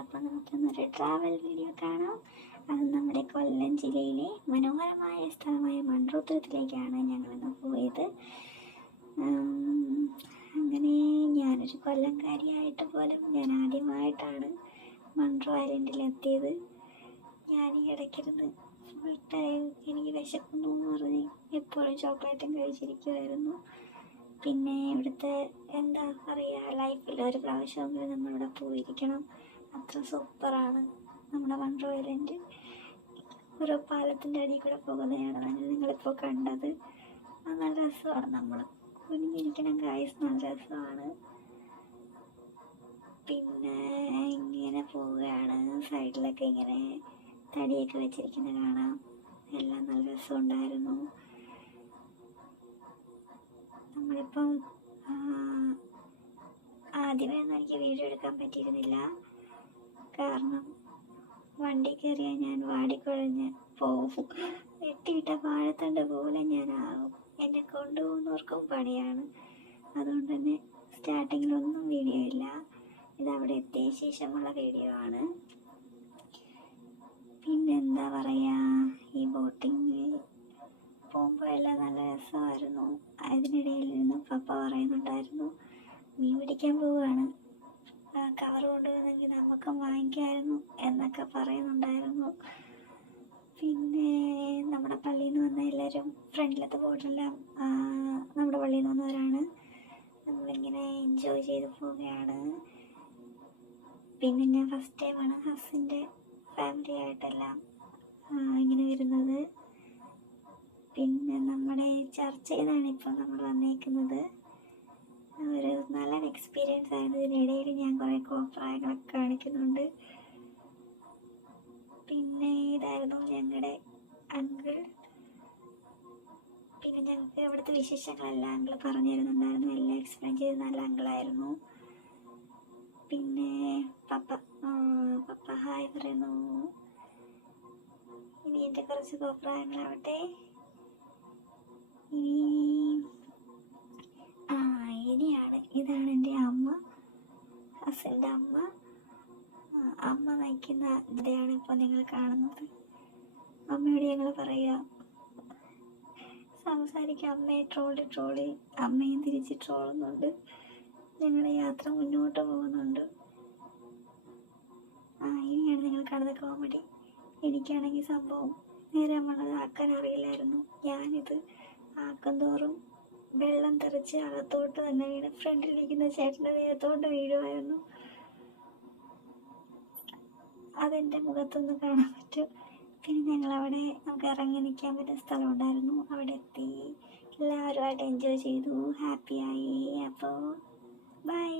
അപ്പോൾ നമുക്കൊന്നൊരു travel video കാണാം. അത് നമ്മുടെ കൊല്ലം ജില്ലയിലെ മനോഹരമായ സ്ഥലമായ മൺട്രോത്തുരുത്തിലേക്കാണ് ഞങ്ങളിന്ന് പോയത്. അങ്ങനെ ഞാനൊരു കൊല്ലംകാരിയായിട്ട് പോലും ഞാൻ ആദ്യമായിട്ടാണ് മൺട്രോ ഐലൻഡിലെത്തിയത്. ഞാൻ ഈ ഇടയ്ക്കിരുന്ന് ഫുൾ ടൈം എനിക്ക് വിശക്കുന്നു എന്ന് പറഞ്ഞ് എപ്പോഴും ചോക്ലേറ്റും കഴിച്ചിരിക്കുമായിരുന്നു. പിന്നെ ഇവിടുത്തെ എന്താ പറയുക, ലൈഫിൽ ഒരു പ്രാവശ്യമെങ്കിലും നമ്മളിവിടെ പോയിരിക്കണം. അത്ര സൂപ്പറാണ് നമ്മുടെ മൺട്രോ ഐലൻഡ്. ഓരോ പാലത്തിൻ്റെ അടിയിൽ കൂടെ പോകുന്നതാണ് നിങ്ങളിപ്പോൾ കണ്ടത്. അത് നല്ല രസമാണ്. നമ്മൾ കുനിഞ്ഞിരിക്കണം ഗായ്സ്, നല്ല രസമാണ്. പിന്നെ ഇങ്ങനെ പോവുകയാണ്, സൈഡിലൊക്കെ ഇങ്ങനെ തടിയൊക്കെ വെച്ചിരിക്കുന്നത് കാണാം. എല്ലാം നല്ല രസമുണ്ടായിരുന്നു. നമ്മളിപ്പം ആദ്യമേ ഒന്നും എനിക്ക് വീഡിയോ എടുക്കാൻ പറ്റിയിരുന്നില്ല, കാരണം വണ്ടി കയറിയാൽ ഞാൻ വാടിക്കുഴഞ്ഞ് പോവും. വെട്ടിയിട്ട വാഴത്തണ്ട് പോലെ ഞാനാകും. എന്നെ കൊണ്ടുപോകുന്നവർക്കും പണിയാണ്. അതുകൊണ്ട് തന്നെ സ്റ്റാർട്ടിങ്ങിലൊന്നും വീഡിയോ ഇല്ല. ഇതവിടെ എത്തിയ ശേഷമുള്ള വീഡിയോ ആണ്. പിന്നെന്താ പറയുക, ഈ ബോട്ടിങ് പോകുമ്പോഴെല്ലാം നല്ല രസമായിരുന്നു. അതിനിടയിൽ നിന്ന് പപ്പ പറയുന്നുണ്ടായിരുന്നു, മീൻ പിടിക്കാൻ പോവുകയാണ്, കവർ കൊണ്ടുവന്നെങ്കിൽ നമുക്കും വാങ്ങിക്കാമായിരുന്നു എന്നൊക്കെ പറയുന്നുണ്ടായിരുന്നു. പിന്നെ നമ്മുടെ പള്ളിയിൽ നിന്ന് വന്ന എല്ലാവരും, ഫ്രണ്ടിലത്തെ ബോർഡെല്ലാം നമ്മുടെ പള്ളിയിൽ നിന്ന് വന്നവരാണ്. നമ്മളിങ്ങനെ എൻജോയ് ചെയ്ത് പോവുകയാണ്. പിന്നെ ഞാൻ ഫസ്റ്റ് ടൈമാണ് ഹസ്സിൻ്റെ ഫാമിലി ആയിട്ടെല്ലാം ഇങ്ങനെ വരുന്നത്. പിന്നെ നമ്മുടെ ചർച്ചയിൽ നിന്നാണ് ഇപ്പോൾ നമ്മൾ വന്നേക്കുന്നത്. ഒരു നല്ലൊരു എക്സ്പീരിയൻസ് ആയിരുന്നു. ഇതിനിടയിൽ ഞാൻ കുറേ കോപ്രായങ്ങളൊക്കെ കാണിക്കുന്നുണ്ട്. പിന്നെ ഇതായിരുന്നു ഞങ്ങളുടെ അങ്കിൾ. പിന്നെ ഞങ്ങൾക്ക് ഇവിടുത്തെ വിശേഷങ്ങളെല്ലാം അങ്കിൾ പറഞ്ഞു തരുന്നുണ്ടായിരുന്നു. എല്ലാം എക്സ്പ്ലെയിൻ ചെയ്ത് നല്ല അങ്കിളായിരുന്നു. പിന്നെ പപ്പ ഹായ് പറയുന്നു. ഇനി എൻ്റെ കുറച്ച് കോപ്രായങ്ങളാവട്ടെ. ഇതാണ് എൻ്റെ അമ്മ, ഹസ്സിൻ്റെ അമ്മ. അമ്മ നയിക്കുന്ന ഇതാണ് ഇപ്പോൾ നിങ്ങൾ കാണുന്നത്. അമ്മയോട് ഞങ്ങൾ പറയുക, സംസാരിക്കുക. അമ്മയെ ട്രോളി അമ്മയും തിരിച്ച് ട്രോളുന്നുണ്ട്. ഞങ്ങളുടെ യാത്ര മുന്നോട്ട് പോകുന്നുണ്ട്. ഇനിയാണ് നിങ്ങൾ കാണുന്ന കോമഡി. എനിക്കാണെങ്കിൽ സംഭവം നേരെ നമ്മളത് ആക്കാൻ അറിയില്ലായിരുന്നു. ഞാനിത് ആക്കും തോറും വെള്ളം തെറിച്ച് അകത്തോട്ട് തന്നെ വീണ് ഫ്രണ്ടിലിരിക്കുന്ന ചേട്ടൻ്റെ ദേഹത്തോട്ട് വീഴുമായിരുന്നു. അതെൻ്റെ മുഖത്തൊന്ന് കാണാൻ പറ്റും. പിന്നെ ഞങ്ങളവിടെ നമുക്ക് ഇറങ്ങി നിൽക്കാൻ പറ്റുന്ന സ്ഥലം ഉണ്ടായിരുന്നു. അവിടെ എത്തി എല്ലാവരുമായിട്ട് എൻജോയ് ചെയ്തു, ഹാപ്പിയായി. അപ്പോൾ ബൈ.